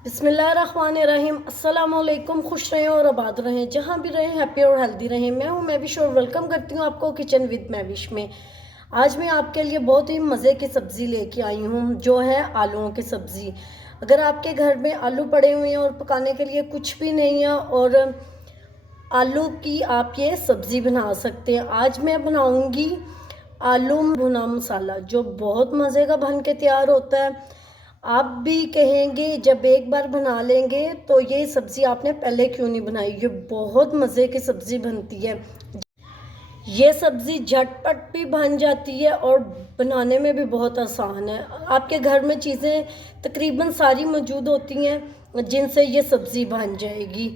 बिस्मिल्लाहिर्रहमानिर्रहीम। अस्सलाम वालेकुम। खुश रहें और आबाद रहें, जहाँ भी रहें हैप्पी और हेल्दी रहें। मैं हूँ मैविश और वेलकम करती हूँ आपको किचन विद मैविश में। आज मैं आपके लिए बहुत ही मज़े की सब्ज़ी लेके आई हूँ, जो है आलूओं की सब्ज़ी। अगर आपके घर में आलू पड़े हुए हैं और पकाने के लिए कुछ भी नहीं है, और आलू की आप ये सब्ज़ी बना सकते हैं। आज मैं बनाऊँगी आलू भुना मसाला, जो बहुत मज़े का बन के तैयार होता है। आप भी कहेंगे जब एक बार बना लेंगे तो ये सब्ज़ी आपने पहले क्यों नहीं बनाई। ये बहुत मज़े की सब्ज़ी बनती है। ये सब्ज़ी झटपट भी बन जाती है और बनाने में भी बहुत आसान है। आपके घर में चीज़ें तकरीबन सारी मौजूद होती हैं जिनसे ये सब्ज़ी बन जाएगी।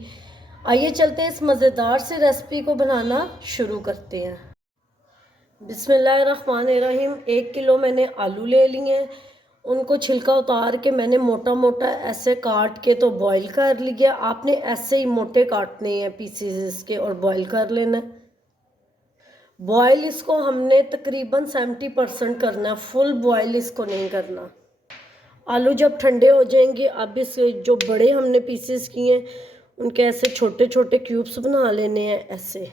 आइए चलते हैं, इस मज़ेदार से रेसिपी को बनाना शुरू करते हैं। बिस्मिल्लाहिर्रहमानिर्रहीम। 1 किलो मैंने आलू ले लिए हैं। उनको छिलका उतार के मैंने मोटा मोटा ऐसे काट के तो बॉईल कर लिया। आपने ऐसे ही मोटे काटने हैं पीसेस इसके और बॉईल कर लेना है। बॉईल इसको हमने तकरीबन 70% करना है, फुल बॉईल इसको नहीं करना। आलू जब ठंडे हो जाएंगे, अब इस जो बड़े हमने पीसेस किए हैं उनके ऐसे छोटे छोटे क्यूब्स बना लेने हैं। ऐसे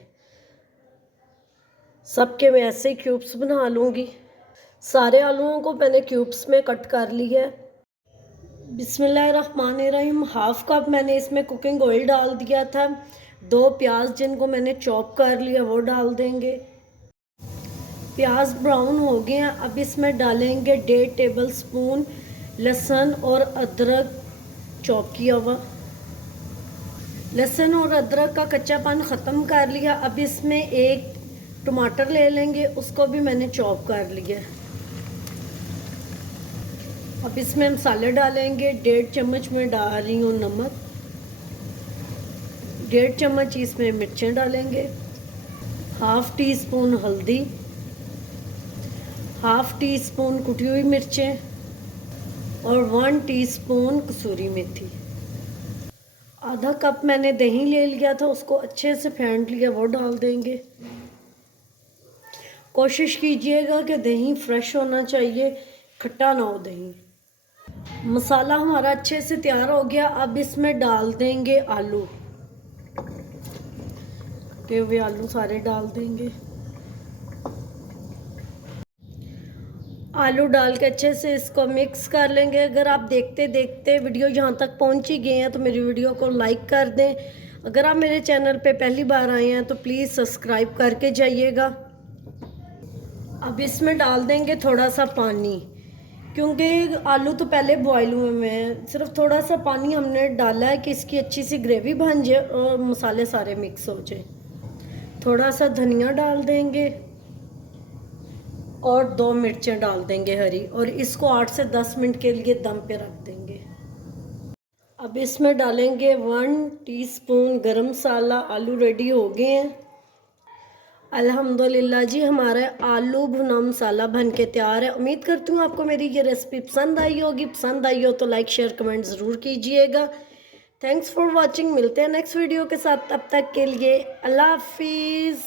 सबके मैं ऐसे ही क्यूब्स बना लूँगी। सारे आलूओं को मैंने क्यूब्स में कट कर लिया है। बिस्मिल्लाहिर्रहमानिर्रहीम। हाफ कप मैंने इसमें कुकिंग ऑयल डाल दिया था। 2 प्याज जिनको मैंने चॉप कर लिया वो डाल देंगे। प्याज ब्राउन हो गए हैं, अब इसमें डालेंगे 1.5 टेबल स्पून लहसुन और अदरक चॉप किया हुआ। लहसुन और अदरक का कच्चापन ख़त्म कर लिया। अब इसमें एक टमाटर ले लेंगे, उसको भी मैंने चॉप कर लिया। अब इसमें मसाले डालेंगे। 1.5 चम्मच में डाल रही हूँ नमक, 1.5 चम्मच इसमें मिर्चें डालेंगे, हाफ़ टी स्पून हल्दी, हाफ़ टी स्पून कुटी हुई मिर्चें और 1 टीस्पून कसूरी मेथी। आधा कप मैंने दही ले लिया था, उसको अच्छे से फेंट लिया, वो डाल देंगे। कोशिश कीजिएगा कि दही फ्रेश होना चाहिए, खट्टा ना हो दही। मसाला हमारा अच्छे से तैयार हो गया। अब इसमें डाल देंगे आलू, कटे हुए आलू सारे डाल देंगे। आलू डाल के अच्छे से इसको मिक्स कर लेंगे। अगर आप देखते देखते वीडियो यहाँ तक पहुँच ही गए हैं तो मेरी वीडियो को लाइक कर दें। अगर आप मेरे चैनल पे पहली बार आए हैं तो प्लीज़ सब्सक्राइब करके जाइएगा। अब इसमें डाल देंगे थोड़ा सा पानी, क्योंकि आलू तो पहले बॉईल हुए हैं। सिर्फ थोड़ा सा पानी हमने डाला है कि इसकी अच्छी सी ग्रेवी बन जाए और मसाले सारे मिक्स हो जाए। थोड़ा सा धनिया डाल देंगे और 2 मिर्चें डाल देंगे हरी, और इसको 8 से 10 मिनट के लिए दम पे रख देंगे। अब इसमें डालेंगे 1 टीस्पून गरम मसाला। आलू रेडी हो गए हैं अल्हम्दुलिल्लाह जी। हमारा आलू भुना मसाला बन के तैयार है। उम्मीद करती हूँ आपको मेरी ये रेसिपी पसंद आई होगी। पसंद आई हो तो लाइक शेयर कमेंट ज़रूर कीजिएगा। Thanks for watching. मिलते हैं नेक्स्ट वीडियो के साथ, तब तक के लिए अल्लाह हाफिज़।